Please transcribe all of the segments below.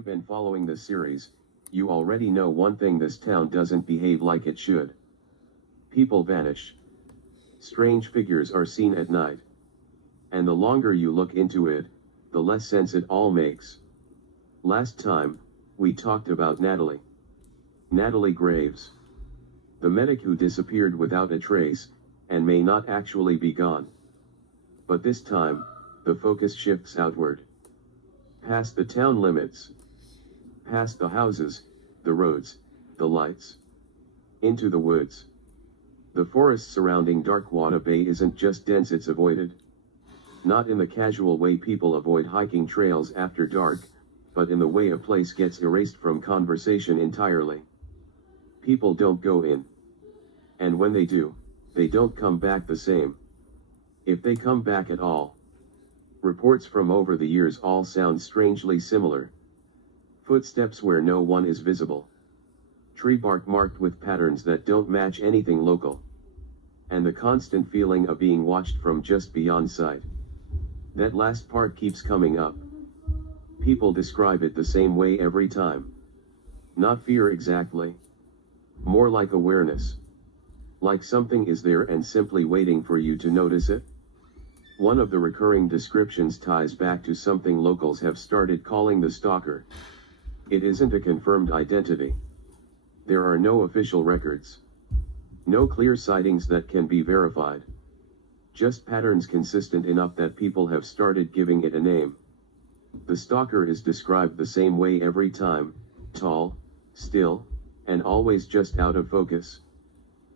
you've been following this series, you already know one thing: this town doesn't behave like it should. People vanish. Strange figures are seen at night. And the longer you look into it, the less sense it all makes. Last time, we talked about Natalie. Natalie Graves. The medic who disappeared without a trace, and may not actually be gone. But this time, the focus shifts outward. Past the town limits. Past the houses, the roads, the lights. Into the woods. The forest surrounding Darkwater Bay isn't just dense, it's avoided. Not in the casual way people avoid hiking trails after dark, but in the way a place gets erased from conversation entirely. People don't go in. And when they do, they don't come back the same. If they come back at all. Reports from over the years all sound strangely similar. Footsteps where no one is visible. Tree bark marked with patterns that don't match anything local. And the constant feeling of being watched from just beyond sight. That last part keeps coming up. People describe it the same way every time. Not fear exactly. More like awareness. Like something is there and simply waiting for you to notice it. One of the recurring descriptions ties back to something locals have started calling the stalker. It isn't a confirmed identity. There are no official records. No clear sightings that can be verified. Just patterns consistent enough that people have started giving it a name. The stalker is described the same way every time: tall, still, and always just out of focus.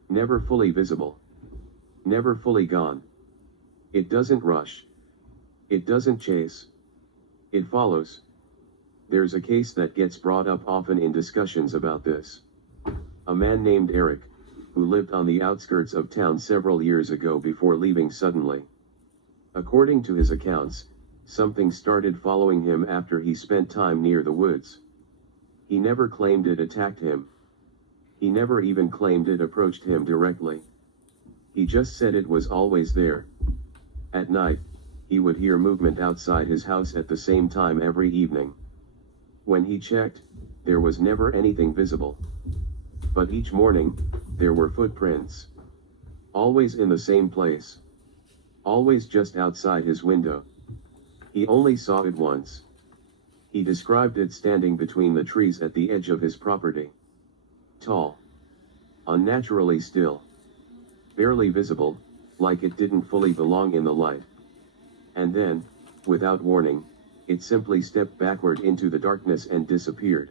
Never fully visible. Never fully gone. It doesn't rush. It doesn't chase. It follows. There's a case that gets brought up often in discussions about this. A man named Eric, who lived on the outskirts of town several years ago before leaving suddenly. According to his accounts, something started following him after he spent time near the woods. He never claimed it attacked him. He never even claimed it approached him directly. He just said it was always there. At night, he would hear movement outside his house at the same time every evening. When he checked, there was never anything visible. But each morning, there were footprints. Always in the same place. Always just outside his window. He only saw it once. He described it standing between the trees at the edge of his property. Tall. Unnaturally still. Barely visible, like it didn't fully belong in the light. And then, without warning, it simply stepped backward into the darkness and disappeared.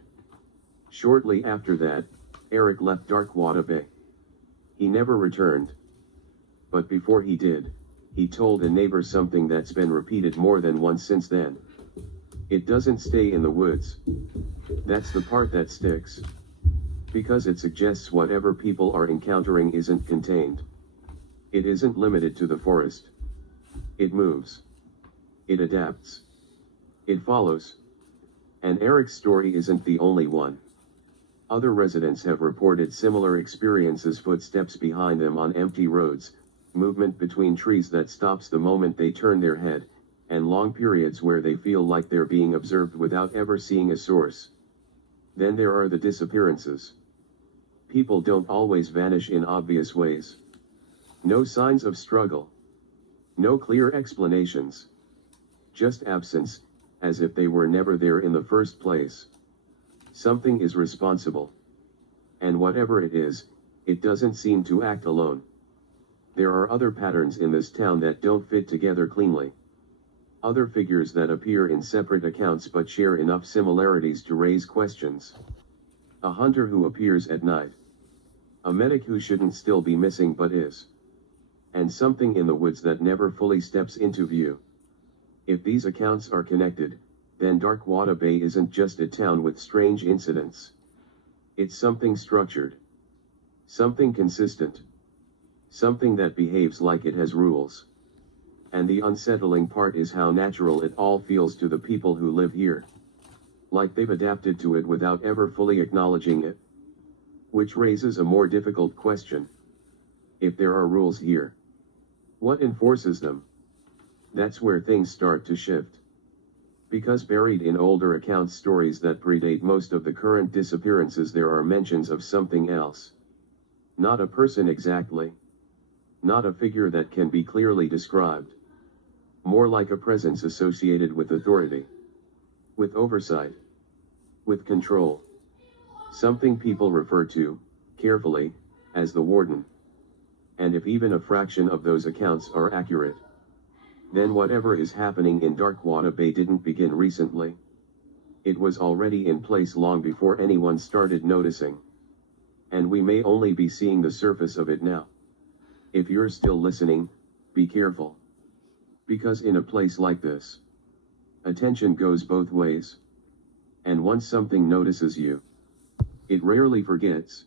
Shortly after that, Eric left Darkwater Bay. He never returned. But before he did, he told a neighbor something that's been repeated more than once since then. It doesn't stay in the woods. That's the part that sticks. Because it suggests whatever people are encountering isn't contained. It isn't limited to the forest. It moves. It adapts. It follows. And Eric's story isn't the only one. Other residents have reported similar experiences: footsteps behind them on empty roads, movement between trees that stops the moment they turn their head, and long periods where they feel like they're being observed without ever seeing a source. Then there are the disappearances. People don't always vanish in obvious ways. No signs of struggle. No clear explanations. Just absence, as if they were never there in the first place. Something is responsible. And whatever it is, it doesn't seem to act alone. There are other patterns in this town that don't fit together cleanly. Other figures that appear in separate accounts but share enough similarities to raise questions. A hunter who appears at night. A medic who shouldn't still be missing but is. And something in the woods that never fully steps into view. If these accounts are connected, then Darkwater Bay isn't just a town with strange incidents. It's something structured. Something consistent. Something that behaves like it has rules. And the unsettling part is how natural it all feels to the people who live here. Like they've adapted to it without ever fully acknowledging it. Which raises a more difficult question. If there are rules here, what enforces them? That's where things start to shift. Because buried in older account stories that predate most of the current disappearances, there are mentions of something else. Not a person exactly. Not a figure that can be clearly described. More like a presence associated with authority. With oversight. With control. Something people refer to, carefully, as the Warden. And if even a fraction of those accounts are accurate, then whatever is happening in Darkwater Bay didn't begin recently. It was already in place long before anyone started noticing. And we may only be seeing the surface of it now. If you're still listening, be careful. Because in a place like this, attention goes both ways. And once something notices you, it rarely forgets.